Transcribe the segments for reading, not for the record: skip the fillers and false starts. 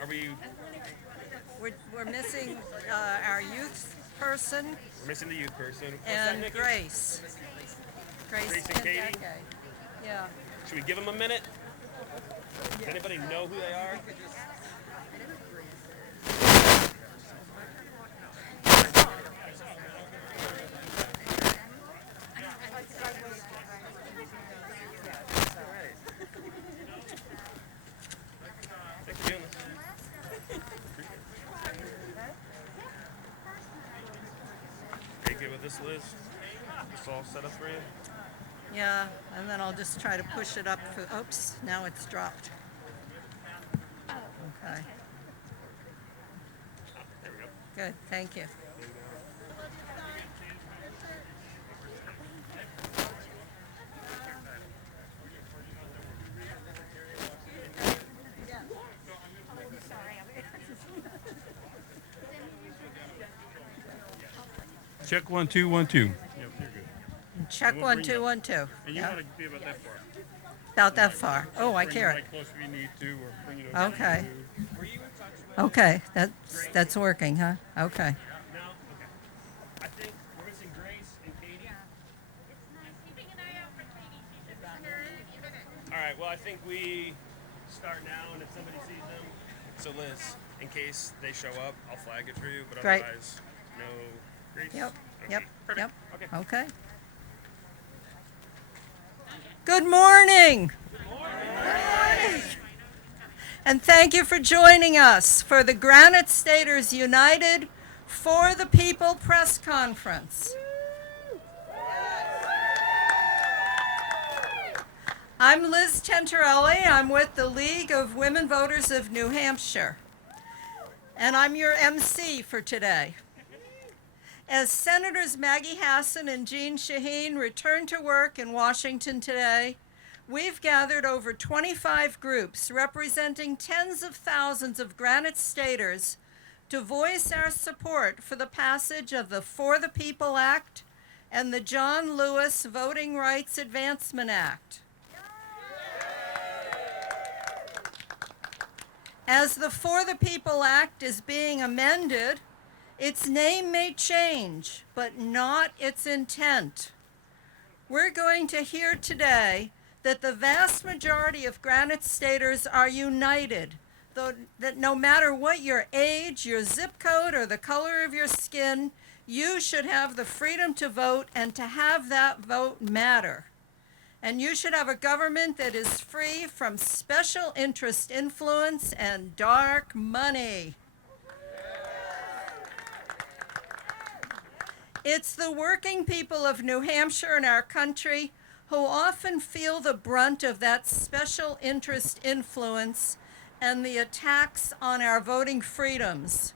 are we? We're missing our youth person We're missing the youth person. What's that, and Nikki? Grace. Grace Grace and Katie? Decade. Yeah. Should we give them a minute? Does anybody know who they are? Thanks for doing this. Are you good with this, Liz? It's all set up for you? Yeah, and then I'll just try to push it up for, oops, now it's dropped. Okay, There we go. good, thank you. Check 1 2 1 2. Yep, you're good. Check We'll 1 bring 2 you- 1 2. And you Yeah, want to be about that far. about that far. Oh, I Bring the carry. mic closer if you need to, or bring it over Okay. to you. Okay, that's working, huh? Okay. No? Okay. I think we're missing Grace and Katie. All right, well, I think we start now, and if somebody sees them, so Liz, in case they show up, I'll flag it for you, but Great. otherwise, no Grace? Yep, Okay, yep, perfect. yep. Okay. Okay. Good morning. And thank you for joining us for the Granite Staters United for the People press conference. I'm Liz Tentarelli. I'm with the League of Women Voters of New Hampshire. And I'm your MC for today. As Senators Maggie Hassan and Jean Shaheen return to work in Washington today, we've gathered over 25 groups representing tens of thousands of Granite Staters to voice our support for the passage of the For the People Act and the John Lewis Voting Rights Advancement Act. As the For the People Act is being amended, its name may change, but not its intent. We're going to hear today that the vast majority of Granite Staters are united, that no matter what your age, your zip code, or the color of your skin, you should have the freedom to vote and to have that vote matter. And you should have a government that is free from special interest influence and dark money. It's the working people of New Hampshire and our country who often feel the brunt of that special interest influence and the attacks on our voting freedoms.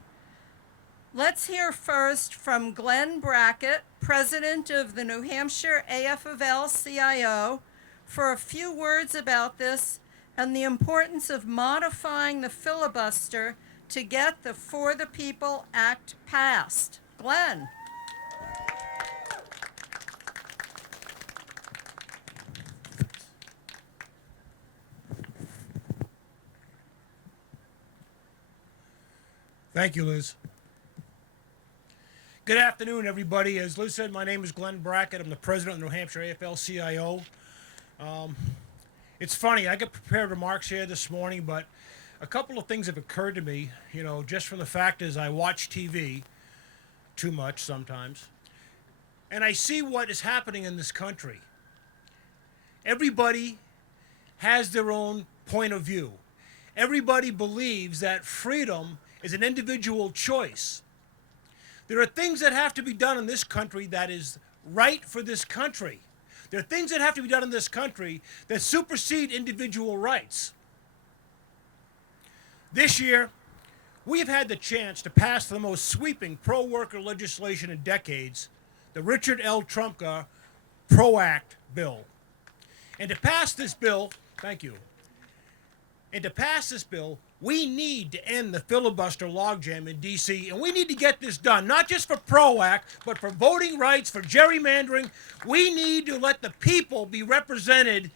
Let's hear first from Glenn Brackett, president of the New Hampshire AFL-CIO, for a few words about this and the importance of modifying the filibuster to get the For the People Act passed. Glenn. Thank you, Liz. Good afternoon, everybody. As Liz said, my name is Glenn Brackett. I'm the president of the New Hampshire AFL-CIO. It's funny, I got prepared remarks here this morning, but a couple of things have occurred to me, just from the fact is I watch TV too much sometimes, and I see what is happening in this country. Everybody has their own point of view. Everybody believes that freedom is an individual choice. There are things that have to be done in this country that is right for this country. There are things that have to be done in this country that supersede individual rights. This year, we have had the chance to pass the most sweeping pro-worker legislation in decades, the Richard L. Trumka PRO-Act bill. And to pass this bill, thank you, and to pass this bill, we need to end the filibuster logjam in D.C., and we need to get this done, not just for PRO-Act, but for voting rights, for gerrymandering. We need to let the people be represented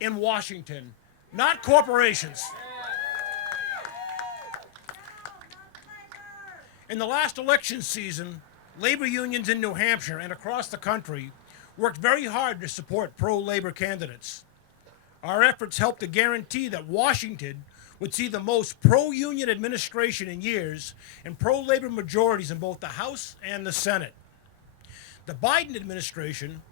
in Washington, not corporations. In the last election season, labor unions in New Hampshire and across the country worked very hard to support pro-labor candidates. Our efforts helped to guarantee that Washington would see the most pro-union administration in years and pro-labor majorities in both the House and the Senate. The Biden administration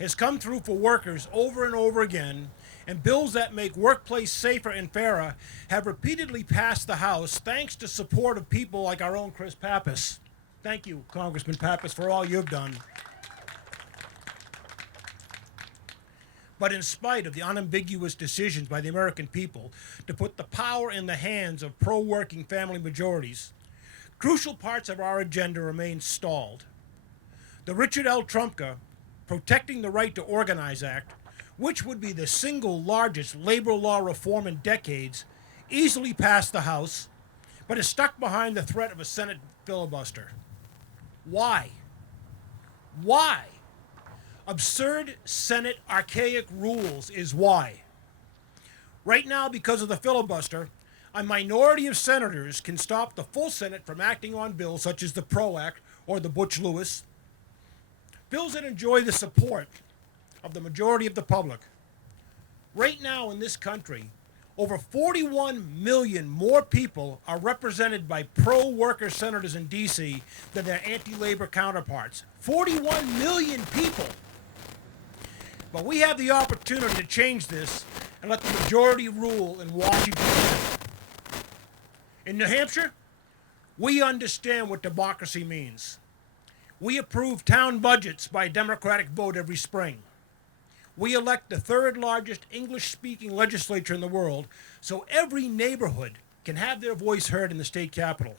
has come through for workers over and over again, and bills that make workplace safer and fairer have repeatedly passed the House thanks to support of people like our own Chris Pappas. Thank you, Congressman Pappas, for all you've done. But in spite of the unambiguous decisions by the American people to put the power in the hands of pro-working family majorities, crucial parts of our agenda remain stalled. The Richard L. Trumka Protecting the Right to Organize Act, which would be the single largest labor law reform in decades, easily passed the House, but is stuck behind the threat of a Senate filibuster. Why? Why? Absurd Senate archaic rules is why. Right now, because of the filibuster, a minority of senators can stop the full Senate from acting on bills such as the PRO Act or the Butch-Lewis, bills that enjoy the support of the majority of the public. Right now in this country, over 41 million more people are represented by pro-worker senators in D.C. than their anti-labor counterparts. 41 million people. But we have the opportunity to change this and let the majority rule in Washington. In New Hampshire, we understand what democracy means. We approve town budgets by Democratic vote every spring. We elect the third largest English-speaking legislature in the world, so every neighborhood can have their voice heard in the state capitol.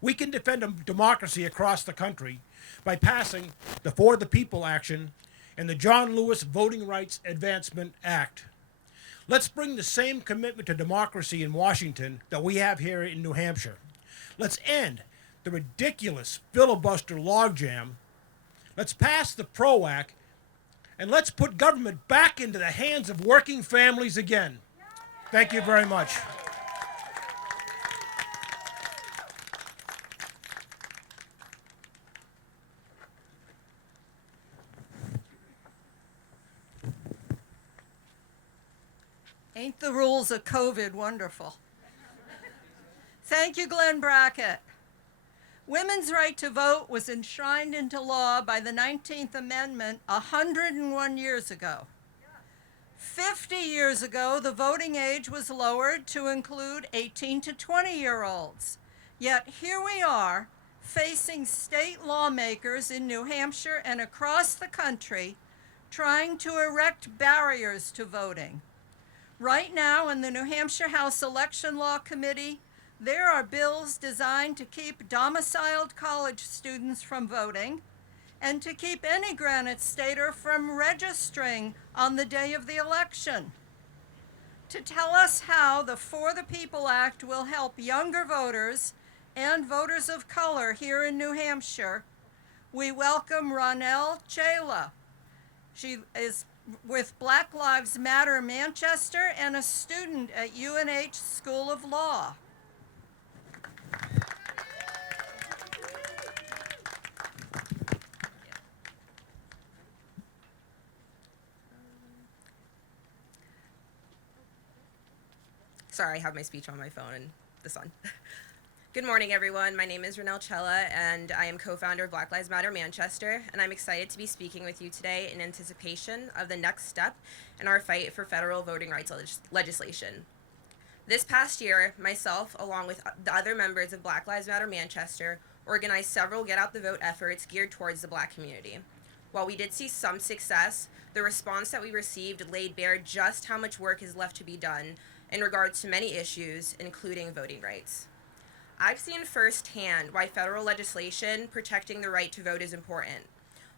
We can defend democracy across the country by passing the For the People action and the John Lewis Voting Rights Advancement Act. Let's bring the same commitment to democracy in Washington that we have here in New Hampshire. Let's end the ridiculous filibuster logjam. Let's pass the PRO Act, and let's put government back into the hands of working families again. Thank you very much. Ain't the rules of COVID wonderful? Thank you, Glenn Brackett. Women's right to vote was enshrined into law by the 19th Amendment 101 years ago. 50 years ago, the voting age was lowered to include 18 to 20-year-olds. Yet here we are, facing state lawmakers in New Hampshire and across the country trying to erect barriers to voting. Right now in the New Hampshire House Election Law Committee, there are bills designed to keep domiciled college students from voting and to keep any Granite Stater from registering on the day of the election. To tell us how the For the People Act will help younger voters and voters of color here in New Hampshire, we welcome Ronelle Chela. She is with Black Lives Matter Manchester and a student at UNH School of Law. Sorry, I have my speech on my phone and the sun. Good morning, everyone. My name is Ronelle Chela, and I am co-founder of Black Lives Matter Manchester, and I'm excited to be speaking with you today in anticipation of the next step in our fight for federal voting rights legislation. This past year, myself, along with the other members of Black Lives Matter Manchester, organized several Get Out the Vote efforts geared towards the Black community. While we did see some success, the response that we received laid bare just how much work is left to be done in regards to many issues, including voting rights. I've seen firsthand why federal legislation protecting the right to vote is important.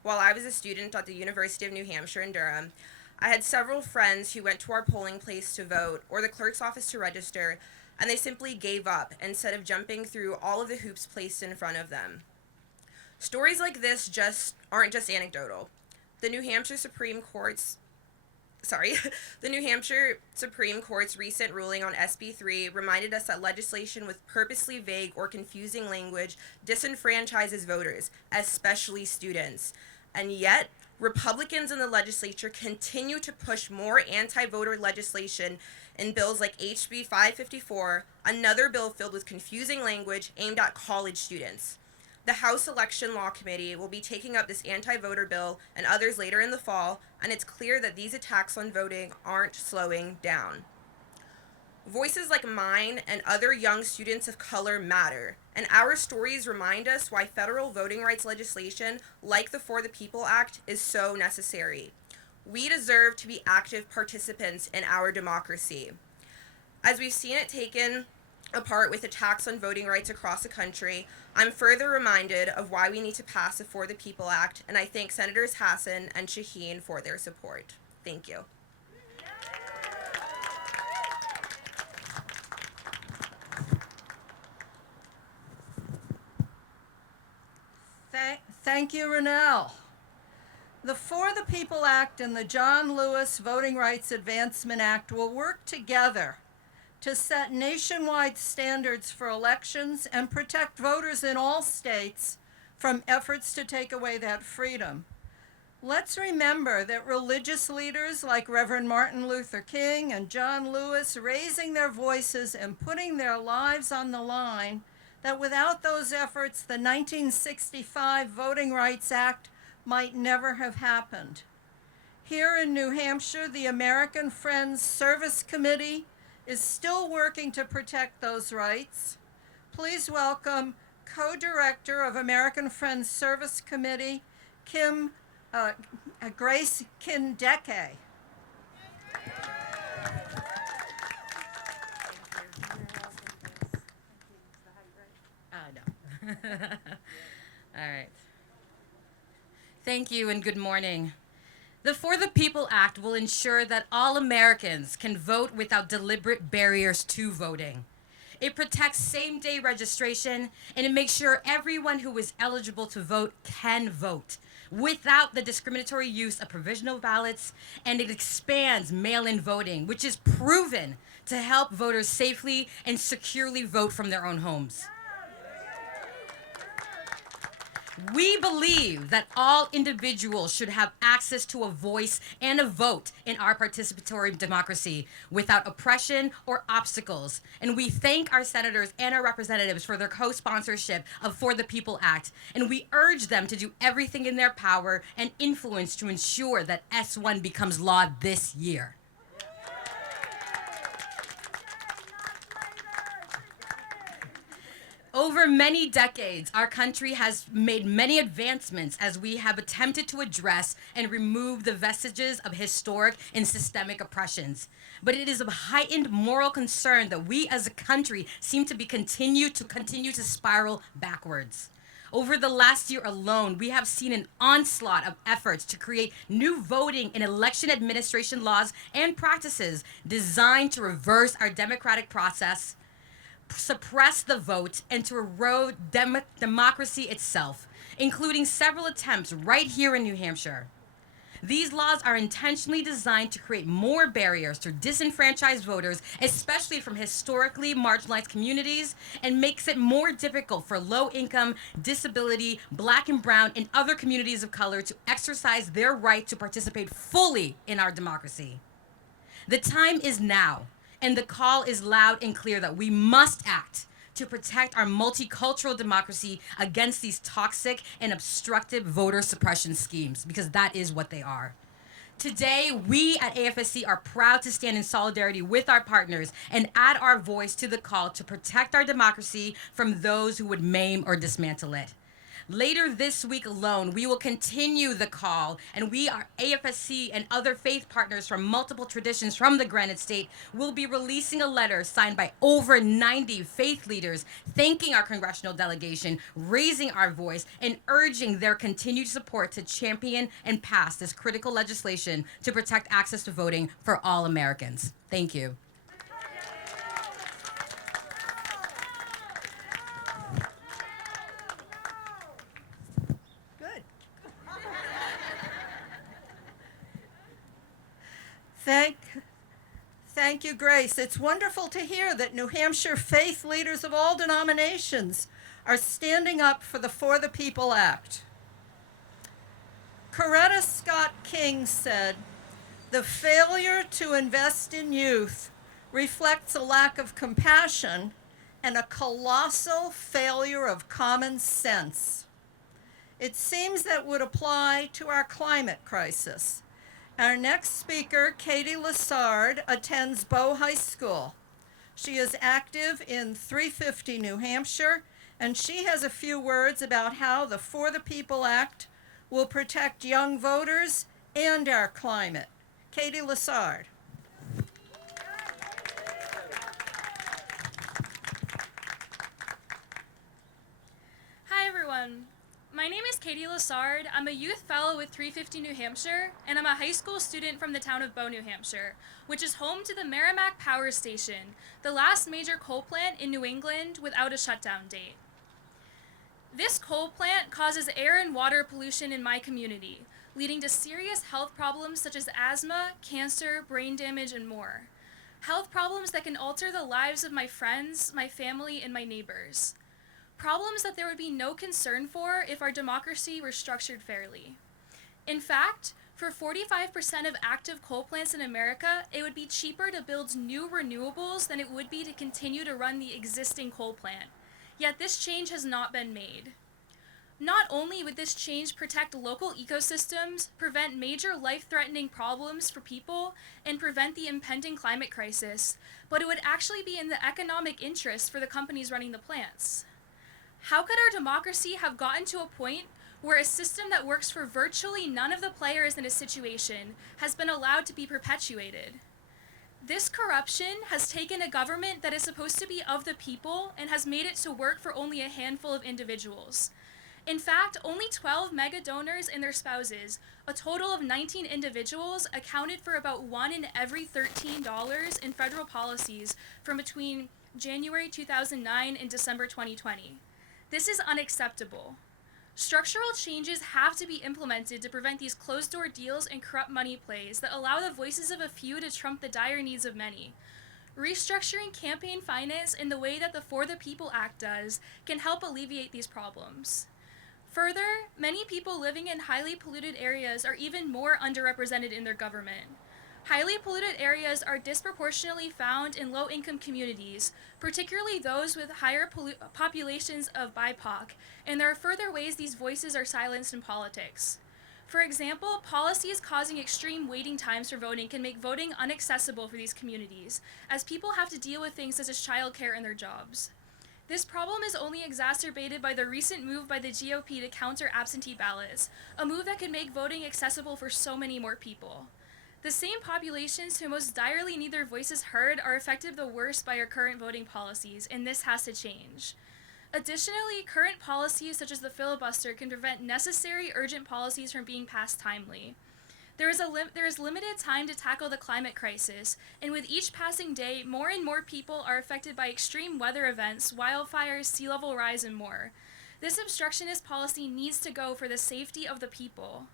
While I was a student at the University of New Hampshire in Durham, I had several friends who went to our polling place to vote or the clerk's office to register, and they simply gave up instead of jumping through all of the hoops placed in front of them. Stories like this aren't just anecdotal. The New Hampshire Supreme Court's The New Hampshire Supreme Court's recent ruling on SB 3 reminded us that legislation with purposely vague or confusing language disenfranchises voters, especially students. And yet, Republicans in the legislature continue to push more anti-voter legislation in bills like HB 554, another bill filled with confusing language aimed at college students. The House Election Law Committee will be taking up this anti-voter bill and others later in the fall, and it's clear that these attacks on voting aren't slowing down. Voices like mine and other young students of color matter, and our stories remind us why federal voting rights legislation, like the For the People Act, is so necessary. We deserve to be active participants in our democracy. As we've seen it taken apart with attacks on voting rights across the country, I'm further reminded of why we need to pass the For the People Act, and I thank Senators Hassan and Shaheen for their support. Thank you. Thank you, Renelle. The For the People Act and the John Lewis Voting Rights Advancement Act will work together to set nationwide standards for elections and protect voters in all states from efforts to take away that freedom. Let's remember that religious leaders like Reverend Martin Luther King and John Lewis raising their voices and putting their lives on the line, that without those efforts, the 1965 Voting Rights Act might never have happened. Here in New Hampshire, the American Friends Service Committee is still working to protect those rights. Please welcome Co-Director of American Friends Service Committee, Grace Kindeke. No. All right. Thank you and good morning. The For the People Act will ensure that all Americans can vote without deliberate barriers to voting. It protects same-day registration, and it makes sure everyone who is eligible to vote can vote without the discriminatory use of provisional ballots, and it expands mail-in voting, which is proven to help voters safely and securely vote from their own homes. We believe that all individuals should have access to a voice and a vote in our participatory democracy without oppression or obstacles. And we thank our senators and our representatives for their co-sponsorship of For the People Act. And we urge them to do everything in their power and influence to ensure that S1 becomes law this year. Over many decades, our country has made many advancements as we have attempted to address and remove the vestiges of historic and systemic oppressions. But it is of heightened moral concern that we as a country seem to continue to spiral backwards. Over the last year alone, we have seen an onslaught of efforts to create new voting and election administration laws and practices designed to reverse our democratic process, suppress the vote, and to erode democracy itself, including several attempts right here in New Hampshire. These laws are intentionally designed to create more barriers to disenfranchised voters, especially from historically marginalized communities, and makes it more difficult for low-income, disability, Black and brown, and other communities of color to exercise their right to participate fully in our democracy. The time is now. And the call is loud and clear that we must act to protect our multicultural democracy against these toxic and obstructive voter suppression schemes, because that is what they are. Today, we at AFSC are proud to stand in solidarity with our partners and add our voice to the call to protect our democracy from those who would maim or dismantle it. Later this week alone, we will continue the call, and we, our AFSC and other faith partners from multiple traditions from the Granite State, will be releasing a letter signed by over 90 faith leaders, thanking our congressional delegation, raising our voice, and urging their continued support to champion and pass this critical legislation to protect access to voting for all Americans. Thank you. Thank you, Grace. It's wonderful to hear that New Hampshire faith leaders of all denominations are standing up for the For the People Act. Coretta Scott King said, "The failure to invest in youth reflects a lack of compassion and a colossal failure of common sense." It seems that would apply to our climate crisis. Our next speaker, Katie Lessard, attends Bow High School. She is active in 350 New Hampshire, and she has a few words about how the For the People Act will protect young voters and our climate. Katie Lessard. Hi everyone. My name is Katie Lessard. I'm a youth fellow with 350 New Hampshire, and I'm a high school student from the town of Bow, New Hampshire, which is home to the Merrimack Power Station, the last major coal plant in New England without a shutdown date. This coal plant causes air and water pollution in my community, leading to serious health problems such as asthma, cancer, brain damage, and more. Health problems that can alter the lives of my friends, my family, and my neighbors. Problems that there would be no concern for if our democracy were structured fairly. In fact, for 45% of active coal plants in America, it would be cheaper to build new renewables than it would be to continue to run the existing coal plant. Yet this change has not been made. Not only would this change protect local ecosystems, prevent major life-threatening problems for people, and prevent the impending climate crisis, but it would actually be in the economic interest for the companies running the plants. How could our democracy have gotten to a point where a system that works for virtually none of the players in a situation has been allowed to be perpetuated? This corruption has taken a government that is supposed to be of the people and has made it to work for only a handful of individuals. In fact, only 12 mega donors and their spouses, a total of 19 individuals, accounted for about $1 in every $13 in federal policies from between January 2009 and December 2020. This is unacceptable. Structural changes have to be implemented to prevent these closed-door deals and corrupt money plays that allow the voices of a few to trump the dire needs of many. Restructuring campaign finance in the way that the For the People Act does can help alleviate these problems. Further, many people living in highly polluted areas are even more underrepresented in their government. Highly polluted areas are disproportionately found in low-income communities, particularly those with higher populations of BIPOC, and there are further ways these voices are silenced in politics. For example, policies causing extreme waiting times for voting can make voting inaccessible for these communities, as people have to deal with things such as childcare and their jobs. This problem is only exacerbated by the recent move by the GOP to counter absentee ballots, a move that could make voting accessible for so many more people. The same populations who most direly need their voices heard are affected the worst by our current voting policies, and this has to change. Additionally, current policies such as the filibuster can prevent necessary urgent policies from being passed timely. There is limited time to tackle the climate crisis, and with each passing day, more and more people are affected by extreme weather events, wildfires, sea level rise, and more. This obstructionist policy needs to go for the safety of the people.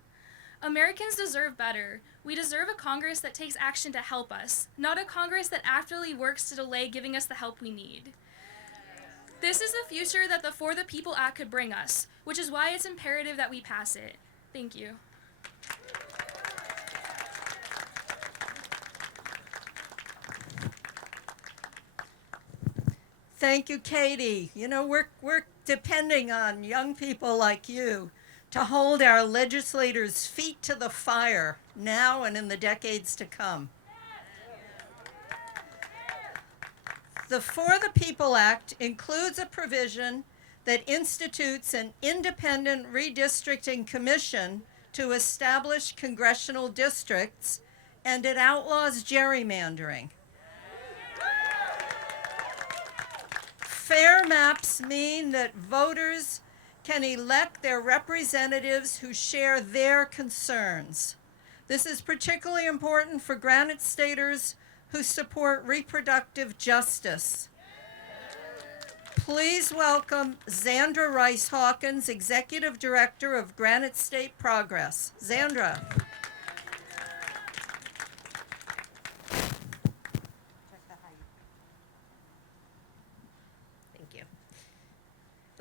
Americans deserve better. We deserve a Congress that takes action to help us, not a Congress that actively works to delay giving us the help we need. This is the future that the For the People Act could bring us, which is why it's imperative that we pass it. Thank you. Thank you, Katie. You know, we're depending on young people like you to hold our legislators' feet to the fire now and in the decades to come. The For the People Act includes a provision that institutes an independent redistricting commission to establish congressional districts, and it outlaws gerrymandering. Fair maps mean that voters can elect their representatives who share their concerns. This is particularly important for Granite staters who support reproductive justice. Please welcome Zandra Rice Hawkins, Executive Director of Granite State Progress. Zandra.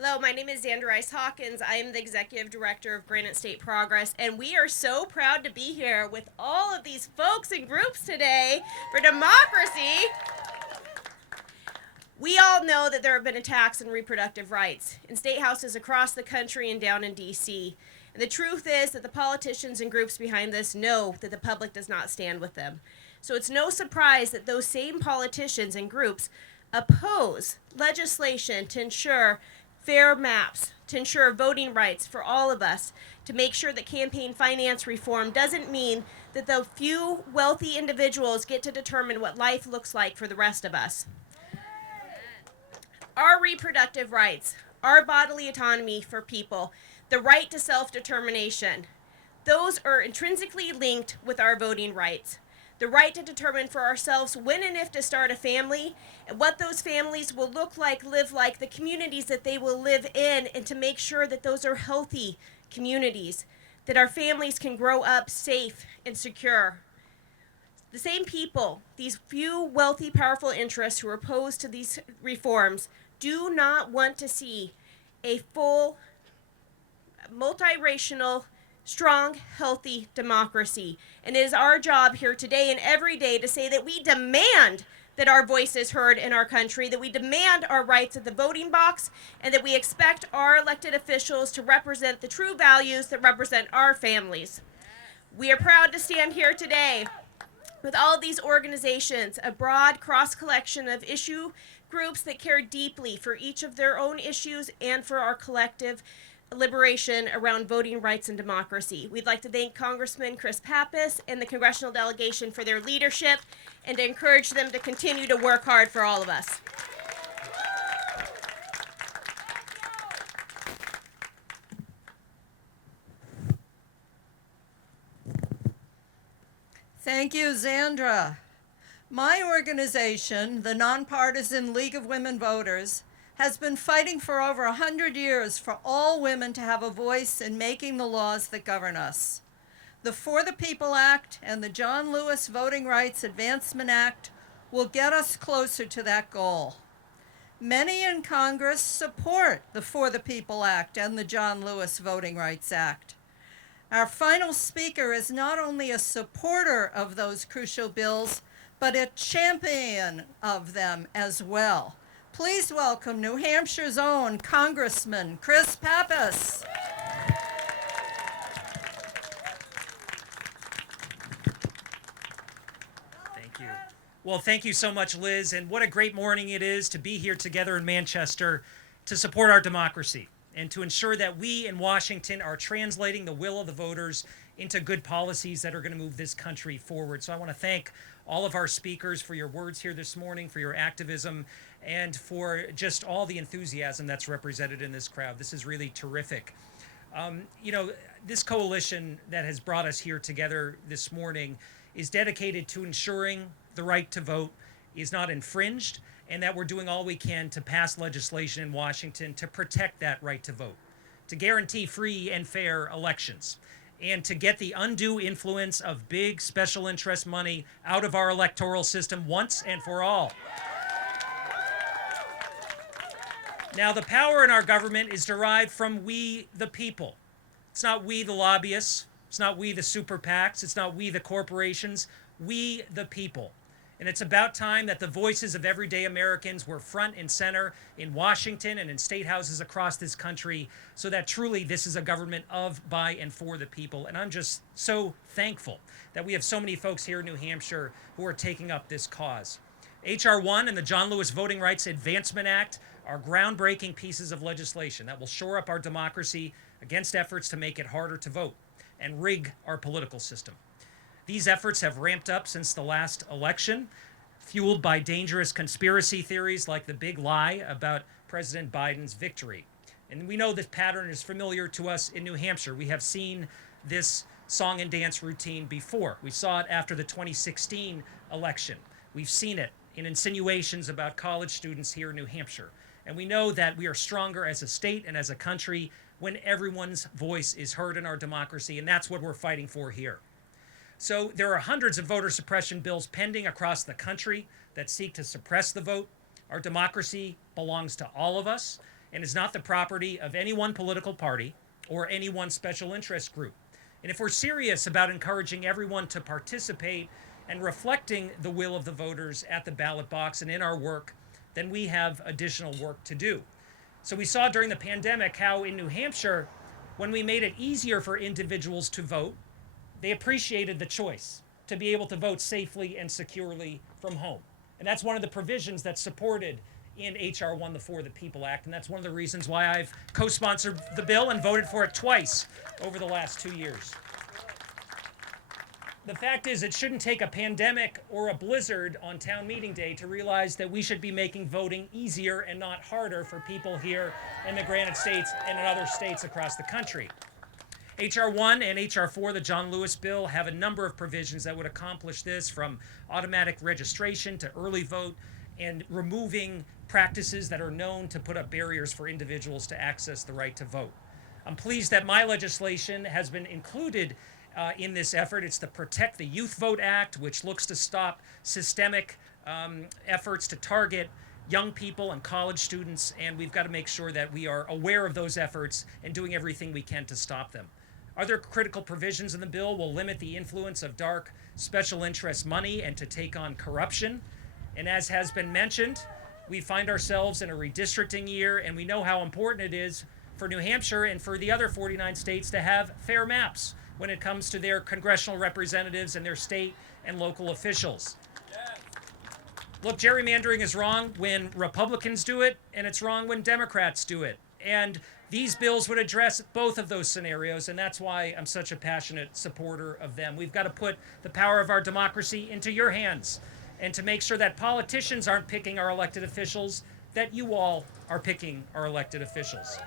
Hello, my name is Xander Rice Hawkins. I am the Executive Director of Granite State Progress, and we are so proud to be here with all of these folks and groups today for democracy. We all know that there have been attacks on reproductive rights in state houses across the country and down in D.C. And the truth is that the politicians and groups behind this know that the public does not stand with them. So it's no surprise that those same politicians and groups oppose legislation to ensure fair maps, to ensure voting rights for all of us, to make sure that campaign finance reform doesn't mean that the few wealthy individuals get to determine what life looks like for the rest of us. Our reproductive rights, our bodily autonomy for people, the right to self-determination, those are intrinsically linked with our voting rights. The right to determine for ourselves when and if to start a family, and what those families will look like, live like, the communities that they will live in, and to make sure that those are healthy communities, that our families can grow up safe and secure. The same people, these few wealthy, powerful interests who are opposed to these reforms, do not want to see a full, multiracial, strong, healthy democracy. And it is our job here today and every day to say that we demand that our voice is heard in our country, that we demand our rights at the voting box, and that we expect our elected officials to represent the true values that represent our families. We are proud to stand here today with all of these organizations, a broad cross-collection of issue groups that care deeply for each of their own issues and for our collective liberation around voting rights and democracy. We'd like to thank Congressman Chris Pappas and the congressional delegation for their leadership and to encourage them to continue to work hard for all of us. Thank you, Xandra. My organization, the Nonpartisan League of Women Voters, has been fighting for over 100 years for all women to have a voice in making the laws that govern us. The For the People Act and the John Lewis Voting Rights Advancement Act will get us closer to that goal. Many in Congress support the For the People Act and the John Lewis Voting Rights Act. Our final speaker is not only a supporter of those crucial bills, but a champion of them as well. Please welcome New Hampshire's own Congressman Chris Pappas. Thank you. Well, thank you so much, Liz, and what a great morning it is to be here together in Manchester to support our democracy and to ensure that we in Washington are translating the will of the voters into good policies that are going to move this country forward. So I want to thank all of our speakers for your words here this morning, for your activism, and for just all the enthusiasm that's represented in this crowd. This is really terrific. This coalition that has brought us here together this morning is dedicated to ensuring the right to vote is not infringed, and that we're doing all we can to pass legislation in Washington to protect that right to vote, to guarantee free and fair elections, and to get the undue influence of big special interest money out of our electoral system once and for all. Now, the power in our government is derived from we, the people. It's not we, the lobbyists. It's not we, the super PACs. It's not we, the corporations. We, the people. And it's about time that the voices of everyday Americans were front and center in Washington and in state houses across this country so that truly this is a government of, by, and for the people. And I'm just so thankful that we have so many folks here in New Hampshire who are taking up this cause. H.R. 1 and the John Lewis Voting Rights Advancement Act are groundbreaking pieces of legislation that will shore up our democracy against efforts to make it harder to vote and rig our political system. These efforts have ramped up since the last election, fueled by dangerous conspiracy theories like the big lie about President Biden's victory. And we know this pattern is familiar to us in New Hampshire. We have seen this song and dance routine before. We saw it after the 2016 election. We've seen it in insinuations about college students here in New Hampshire. And we know that we are stronger as a state and as a country when everyone's voice is heard in our democracy, and that's what we're fighting for here. So there are hundreds of voter suppression bills pending across the country that seek to suppress the vote. Our democracy belongs to all of us, and is not the property of any one political party or any one special interest group. And if we're serious about encouraging everyone to participate and reflecting the will of the voters at the ballot box and in our work, then we have additional work to do. So we saw during the pandemic how in New Hampshire, when we made it easier for individuals to vote, they appreciated the choice to be able to vote safely and securely from home. And that's one of the provisions that's supported in H.R. 1, the For the People Act, and that's one of the reasons why I've co-sponsored the bill and voted for it twice over the last 2 years. The fact is, it shouldn't take a pandemic or a blizzard on town meeting day to realize that we should be making voting easier and not harder for people here in the Granite states and in other states across the country. H.R. 1 and H.R. 4, the John Lewis bill, have a number of provisions that would accomplish this, from automatic registration to early vote and removing practices that are known to put up barriers for individuals to access the right to vote. I'm pleased that my legislation has been included in this effort. It's the Protect the Youth Vote Act, which looks to stop systemic efforts to target young people and college students, and we've got to make sure that we are aware of those efforts and doing everything we can to stop them. Other critical provisions in the bill will limit the influence of dark special interest money and to take on corruption. And as has been mentioned, we find ourselves in a redistricting year, and we know how important it is for New Hampshire and for the other 49 states to have fair maps when it comes to their congressional representatives and their state and local officials. Look, gerrymandering is wrong when Republicans do it, and it's wrong when Democrats do it. And these bills would address both of those scenarios, and that's why I'm such a passionate supporter of them. We've got to put the power of our democracy into your hands, and to make sure that politicians aren't picking our elected officials, that you all are picking our elected officials.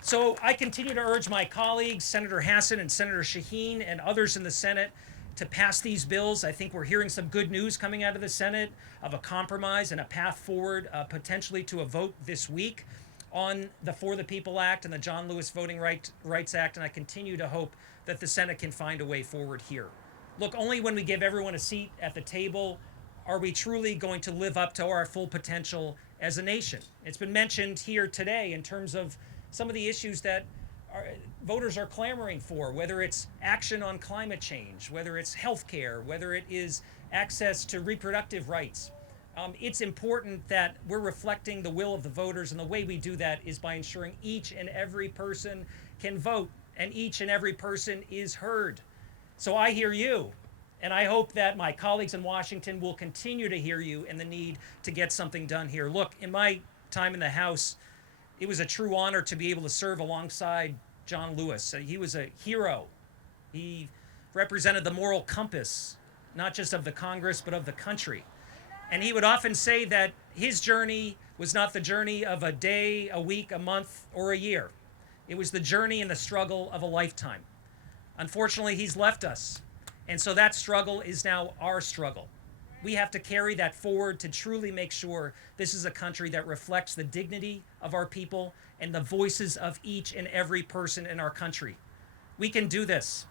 So I continue to urge my colleagues, Senator Hassan and Senator Shaheen and others in the Senate, to pass these bills. I think we're hearing some good news coming out of the Senate of a compromise and a path forward, potentially to a vote this week on the For the People Act and the John Lewis Voting Rights Act, and I continue to hope that the Senate can find a way forward here. Look, only when we give everyone a seat at the table are we truly going to live up to our full potential as a nation. It's been mentioned here today in terms of some of the issues that voters are clamoring for, whether it's action on climate change, whether it's health care, whether it is access to reproductive rights. It's important that we're reflecting the will of the voters, and the way we do that is by ensuring each and every person can vote and each and every person is heard. So I hear you, and I hope that my colleagues in Washington will continue to hear you and the need to get something done here. Look, in my time in the House, it was a true honor to be able to serve alongside John Lewis. He was a hero. He represented the moral compass, not just of the Congress, but of the country. And he would often say that his journey was not the journey of a day, a week, a month, or a year. It was the journey and the struggle of a lifetime. Unfortunately, he's left us. And so that struggle is now our struggle. We have to carry that forward to truly make sure this is a country that reflects the dignity of our people and the voices of each and every person in our country. We can do this.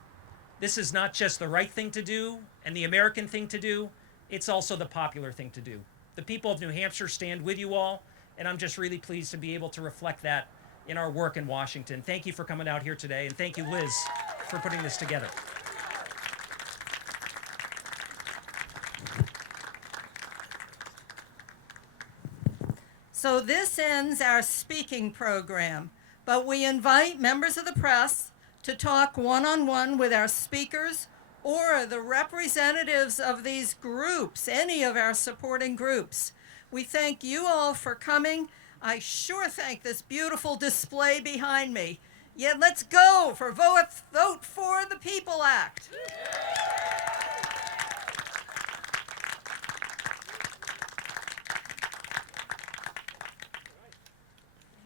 This is not just the right thing to do and the American thing to do, it's also the popular thing to do. The people of New Hampshire stand with you all, and I'm just really pleased to be able to reflect that in our work in Washington. Thank you for coming out here today, and thank you, Liz, for putting this together. So this ends our speaking program, but we invite members of the press to talk one-on-one with our speakers or the representatives of these groups, any of our supporting groups. We thank you all for coming. I sure thank this beautiful display behind me. Yeah, let's go for Vote for the People Act.